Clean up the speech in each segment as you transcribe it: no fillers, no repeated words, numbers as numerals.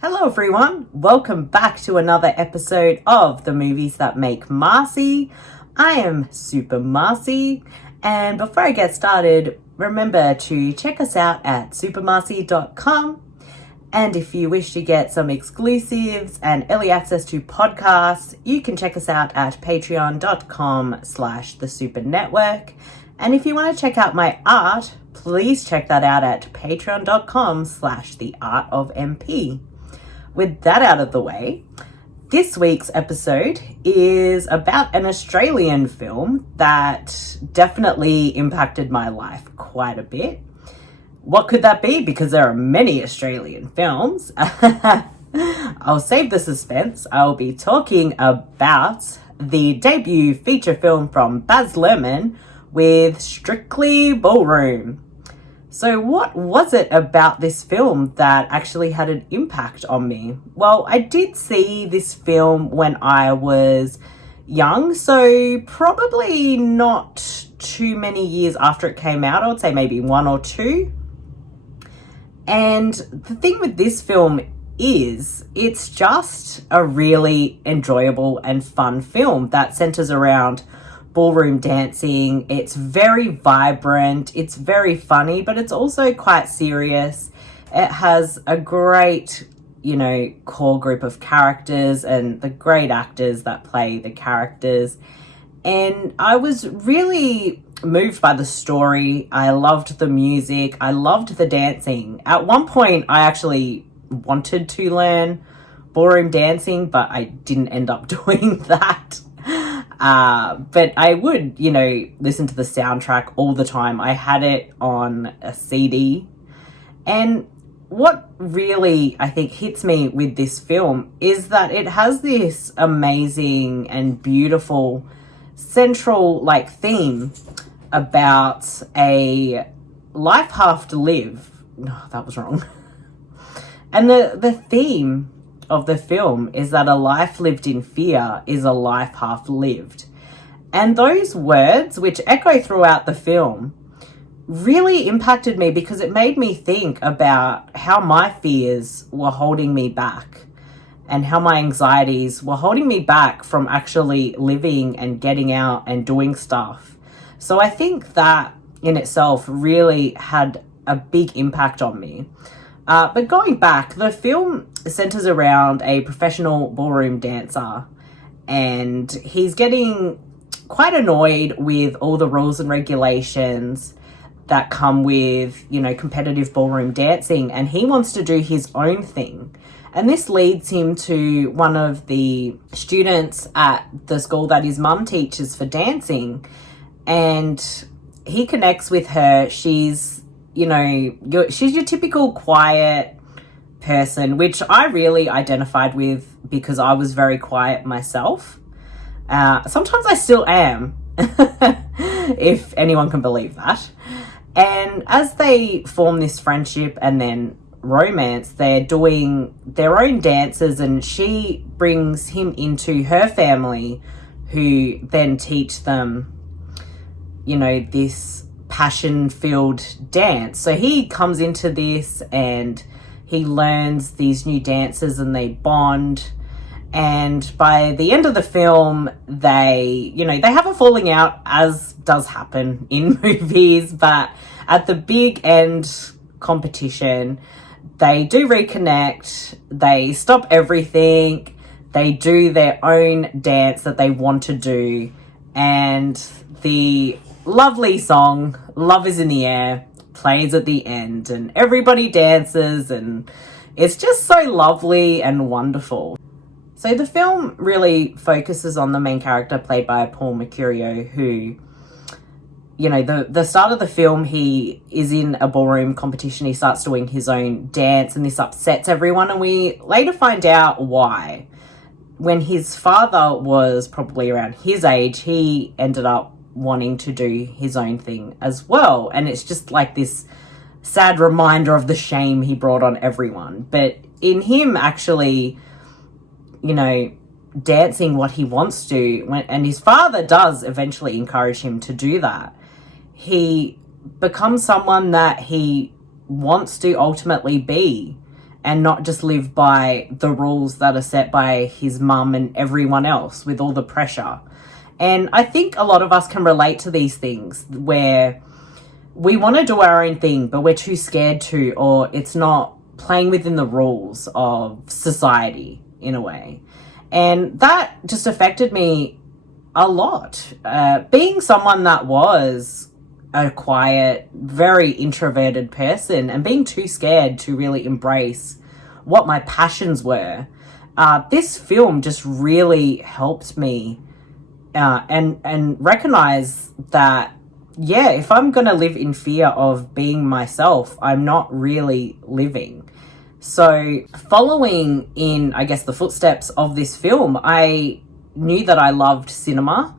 Hello everyone, welcome back to another episode of the Movies That Make Marcey. I am Super Marcey, and before I get started, remember to check us out at supermarcey.com. And if you wish to get some exclusives and early access to podcasts, you can check us out at patreon.com/thesupernetwork. And if you want to check out my art, please check that out at patreon.com/theartofmp. With that out of the way, this week's episode is about an Australian film that definitely impacted my life quite a bit. What could that be? Because there are many Australian films. I'll save the suspense. I'll be talking about the debut feature film from Baz Luhrmann with Strictly Ballroom. So what was it about this film that actually had an impact on me? Well, I did see this film when I was young, so probably not too many years after it came out. I would say maybe 1 or 2. And the thing with this film is it's just a really enjoyable and fun film that centers around ballroom dancing. It's very vibrant, it's very funny, but it's also quite serious. It has a great, core group of characters and the great actors that play the characters. And I was really moved by the story. I loved the music. I loved the dancing. At one point, I actually wanted to learn ballroom dancing, but I didn't end up doing that. But I would, listen to the soundtrack all the time. I had it on a CD. And what really, I think, hits me with this film is that it has this amazing and beautiful central, theme about a life half to live. No, that was wrong. And the theme of the film is that a life lived in fear is a life half lived. And those words, which echo throughout the film, really impacted me because it made me think about how my fears were holding me back and how my anxieties were holding me back from actually living and getting out and doing stuff. So I think that in itself really had a big impact on me. But going back, the film centers around a professional ballroom dancer, and he's getting quite annoyed with all the rules and regulations that come with, competitive ballroom dancing, and he wants to do his own thing. And this leads him to one of the students at the school that his mum teaches for dancing, and he connects with her. She's she's your typical quiet person, which I really identified with because I was very quiet myself. Sometimes I still am, if anyone can believe that. And as they form this friendship and then romance, they're doing their own dances, and she brings him into her family, who then teach them, this passion-filled dance. So he comes into this and he learns these new dances and they bond. And by the end of the film, they have a falling out, as does happen in movies, but at the big end competition, they do reconnect, they stop everything, they do their own dance that they want to do, and the lovely song Love Is in the Air plays at the end, and everybody dances, and it's just so lovely and wonderful. So the film really focuses on the main character played by Paul Mercurio, who, the start of the film, he is in a ballroom competition, he starts doing his own dance, and this upsets everyone, and we later find out why. When his father was probably around his age, he ended up wanting to do his own thing as well. And it's just like this sad reminder of the shame he brought on everyone. But in him actually, dancing what he wants to, and his father does eventually encourage him to do that, he becomes someone that he wants to ultimately be. and not just live by the rules that are set by his mum and everyone else with all the pressure. And I think a lot of us can relate to these things where we want to do our own thing, but we're too scared to, or it's not playing within the rules of society in a way. And that just affected me a lot. Being someone that was a quiet, very introverted person and being too scared to really embrace what my passions were, this film just really helped me and recognize that, yeah, if I'm going to live in fear of being myself, I'm not really living. So following in, I guess, the footsteps of this film, I knew that I loved cinema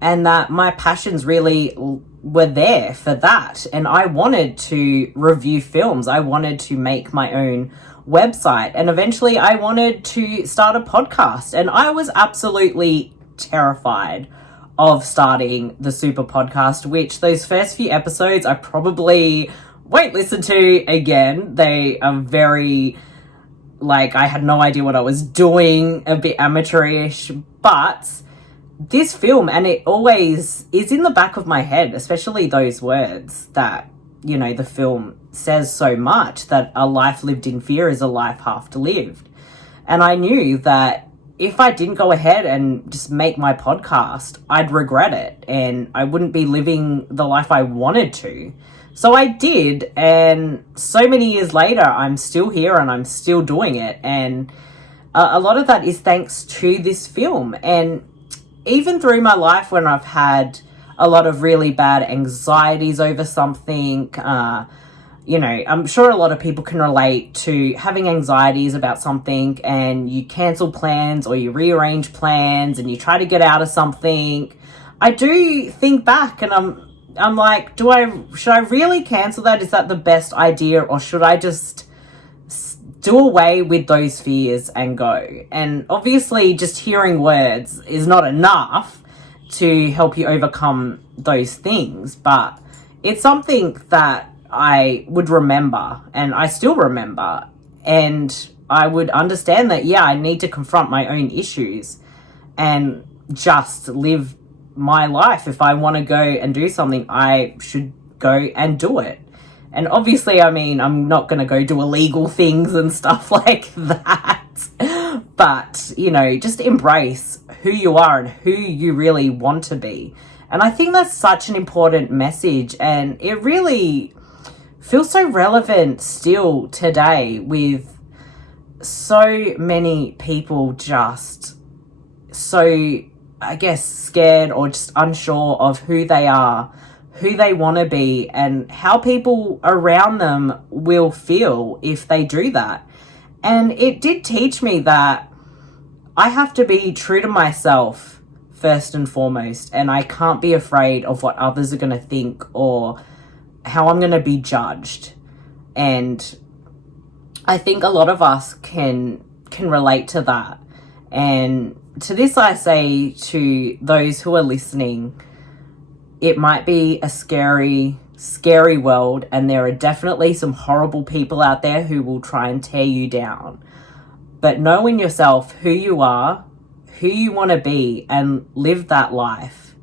and that my passions really were there for that. And I wanted to review films. I wanted to make my own website. And eventually I wanted to start a podcast. And I was absolutely terrified of starting the Super podcast, which those first few episodes I probably won't listen to again. They are very, I had no idea what I was doing, a bit amateurish, but this film, and it always is in the back of my head, especially those words that, the film says so much, that a life lived in fear is a life half lived. And I knew that if I didn't go ahead and just make my podcast, I'd regret it and I wouldn't be living the life I wanted to. So I did, and so many years later, I'm still here and I'm still doing it. And a lot of that is thanks to this film. And even through my life when I've had a lot of really bad anxieties over something, I'm sure a lot of people can relate to having anxieties about something and you cancel plans or you rearrange plans and you try to get out of something. I do think back and I'm like, should I really cancel that? Is that the best idea? Or should I just do away with those fears and go? And obviously just hearing words is not enough to help you overcome those things, but it's something that I would remember and I still remember, and I would understand that, yeah, I need to confront my own issues and just live my life. If I want to go and do something, I should go and do it. And obviously, I'm not going to go do illegal things and stuff like that, but, just embrace who you are and who you really want to be. And I think that's such an important message, and it really feels so relevant still today with so many people just so, I guess, scared or just unsure of who they are, who they want to be, and how people around them will feel if they do that. And it did teach me that I have to be true to myself first and foremost, and I can't be afraid of what others are going to think or how I'm going to be judged. And I think a lot of us can relate to that. And to this, I say to those who are listening, it might be a scary, scary world, and there are definitely some horrible people out there who will try and tear you down. But know in yourself who you are, who you want to be, and live that life.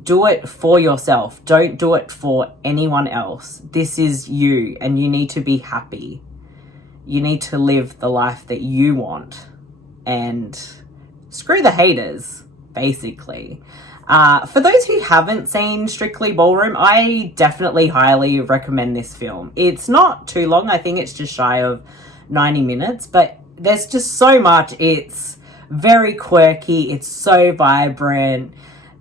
Do it for yourself. Don't do it for anyone else. This is you, and you need to be happy. You need to live the life that you want. And screw the haters, basically. For those who haven't seen Strictly Ballroom, I definitely highly recommend this film. It's not too long. I think it's just shy of 90 minutes, but there's just so much. It's very quirky. It's so vibrant.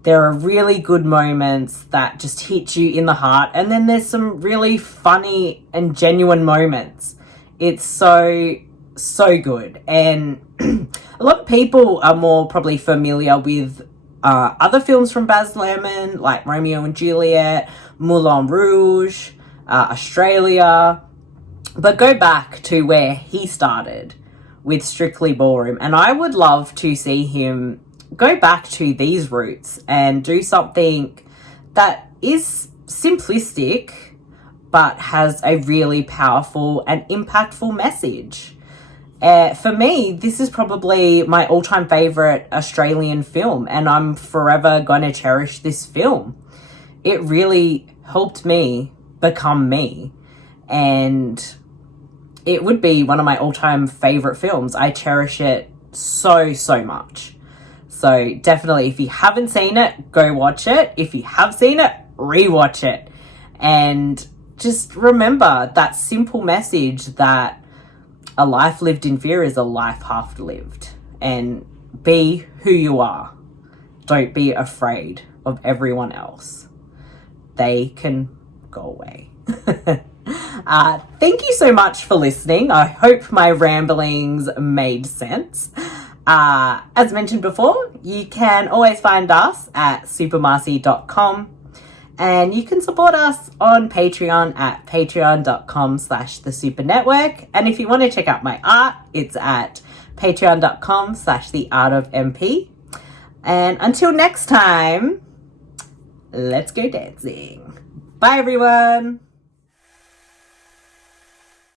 There are really good moments that just hit you in the heart. And then there's some really funny and genuine moments. It's so good. And a lot of people are more probably familiar with other films from Baz Luhrmann, like Romeo and Juliet, Moulin Rouge, Australia. But go back to where he started with Strictly Ballroom. And I would love to see him go back to these roots and do something that is simplistic, but has a really powerful and impactful message. For me, this is probably my all-time favorite Australian film, and I'm forever going to cherish this film. It really helped me become me, and it would be one of my all-time favorite films. I cherish it so much. So definitely, if you haven't seen it, go watch it. If you have seen it, rewatch it. And just remember that simple message that a life lived in fear is a life half lived. And be who you are. Don't be afraid of everyone else. They can go away. Thank you so much for listening. I hope my ramblings made sense. As mentioned before, you can always find us at supermarcey.com, and you can support us on Patreon at patreon.com/thesupernetwork. And if you want to check out my art, it's at patreon.com/theartofmp. And until next time, let's go dancing. Bye everyone.